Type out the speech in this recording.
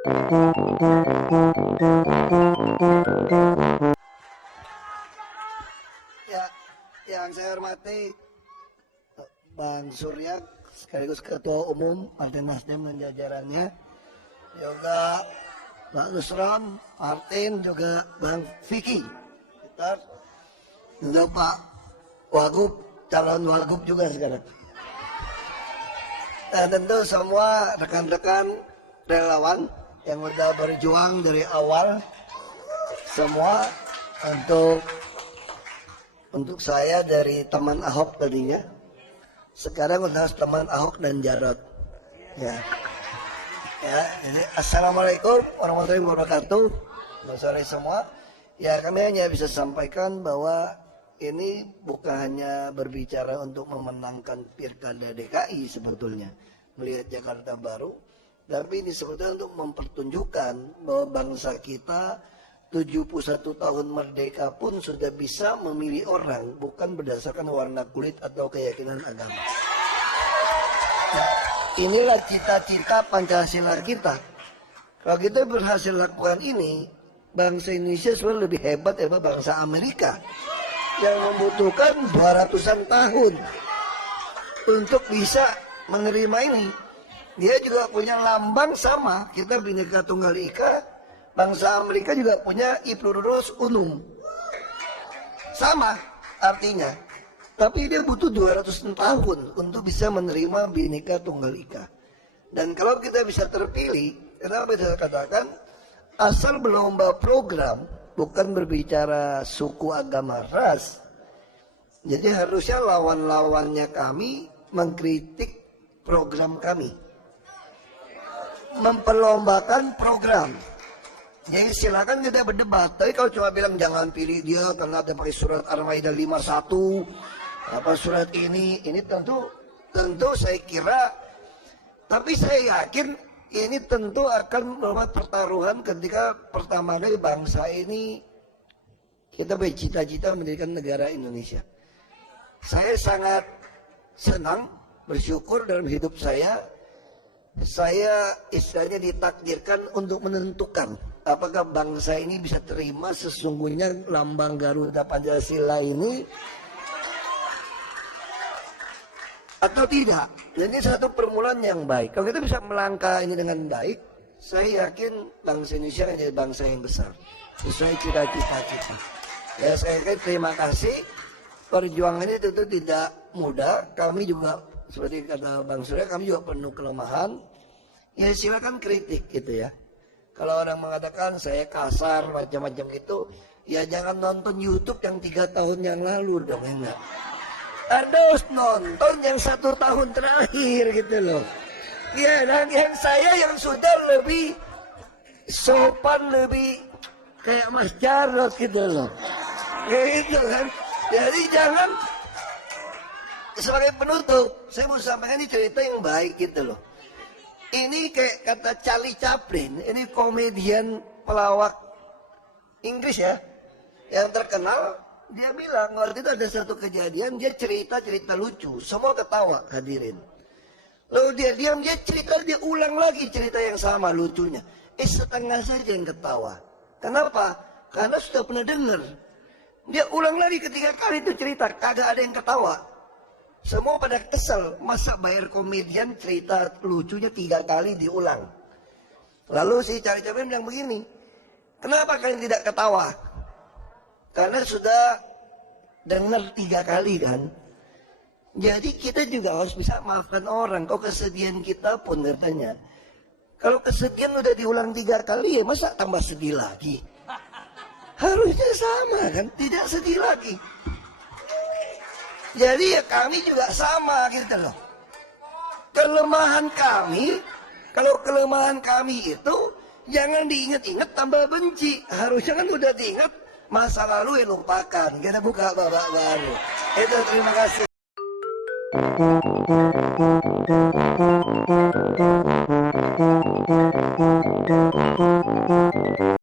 Ya, yang saya hormati Bang Surya sekaligus Ketua Umum Partai Nasdem dan jajarannya, juga Pak Nusron, Martin, juga Bang Vicky, juga Pak Wagub, calon Wagub juga sekarang. Dan tentu semua rekan-rekan relawan yang udah berjuang dari awal, semua untuk saya dari teman Ahok tadinya, sekarang udah teman Ahok dan Jarot. Ya, jadi assalamualaikum warahmatullahi wabarakatuh. Selamat sore semua. Ya, kami hanya bisa sampaikan bahwa ini bukan hanya berbicara untuk memenangkan Pilkada DKI sebetulnya, melihat Jakarta baru, tapi ini sebetulnya untuk mempertunjukkan bahwa bangsa kita 71 tahun merdeka pun sudah bisa memilih orang bukan berdasarkan warna kulit atau keyakinan agama. Nah, inilah cita-cita Pancasila kita. Kalau kita berhasil lakukan ini, bangsa Indonesia sebenarnya lebih hebat daripada bangsa Amerika yang membutuhkan 200-an tahun untuk bisa menerima ini. Dia juga punya lambang sama, kita Bhinneka Tunggal Ika. Bangsa Amerika juga punya Iplurus Unum, sama artinya, tapi dia butuh 200 tahun untuk bisa menerima Bhinneka Tunggal Ika. Dan kalau kita bisa terpilih, kenapa saya katakan asal berlomba program, bukan berbicara suku, agama, ras. Jadi harusnya lawan-lawannya kami mengkritik program kami, memperlombakan program. Jadi silakan kita berdebat, tapi kalau cuma bilang jangan pilih dia karena ada pakai surat Al-Maidah 51, apa surat ini tentu saya kira, tapi saya yakin ini tentu akan membuat pertaruhan ketika pertama kali bangsa ini kita bercita-cita mendirikan negara Indonesia. Saya sangat senang, bersyukur dalam hidup saya istilahnya ditakdirkan untuk menentukan apakah bangsa ini bisa terima sesungguhnya lambang Garuda Pancasila ini atau tidak. Dan ini satu permulaan yang baik. Kalau kita bisa melangkah ini dengan baik, saya yakin bangsa Indonesia akan jadi bangsa yang besar sesuai cita-cita kita. Ya, saya terima kasih. Perjuangan ini tentu tidak mudah. Kami juga seperti kata Bang Surya, kami juga penuh kelemahan. Ya silakan kritik gitu ya. Kalau orang mengatakan saya kasar macam-macam itu, ya jangan nonton YouTube yang 3 tahun yang lalu dong, enggak. Anda harus nonton yang 1 tahun terakhir gitu loh. Ya, dan yang saya yang sudah lebih sopan, lebih kayak Mas Jarot gitu loh. Kayak gitu kan. Jadi jangan, sebagai penutup, saya mau sampaikan ini cerita yang baik gitu loh. Ini kayak kata Charlie Chaplin, ini komedian pelawak Inggris ya, yang terkenal. Dia bilang, waktu itu ada satu kejadian, dia cerita lucu, semua ketawa hadirin. Lalu dia diam, dia ulang lagi cerita yang sama lucunya. Setengah saja yang ketawa. Kenapa? Karena sudah pernah dengar. Dia ulang lagi ketiga kali itu cerita, kagak ada yang ketawa. Semua pada kesel, masa bayar komedian cerita lucunya 3 kali diulang. Lalu si Charlie Chaplin bilang begini, kenapa kalian tidak ketawa? Karena sudah dengar 3 kali kan. Jadi kita juga harus bisa maafkan orang. Kau kesedihan kita pun katanya, kalau kesedihan udah diulang 3 kali ya masa tambah sedih lagi? Harusnya sama kan, tidak sedih lagi. Jadi ya kami juga sama gitu loh. Kelemahan kami, kalau kelemahan kami itu jangan diingat-ingat tambah benci. Harusnya kan udah diingat, masa lalu ya lupakan. Kita buka babak baru. Itu terima kasih.